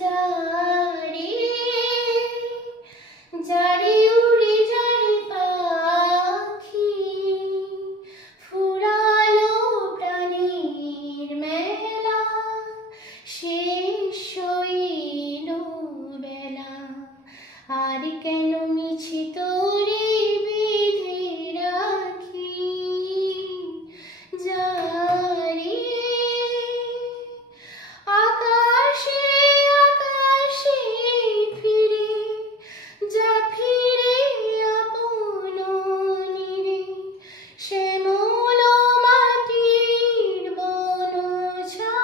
যারে যারে উড়ে যায় পাখি ফুরালো প্রাণীর মেলা শেষ হইল বেলা আর কেন মিছে তোরে বেঁধে রাখি যারে আকাশে আকাশে ফিরে যা ফিরে আপন নীড়ে শ্যামল মাটির বনছায়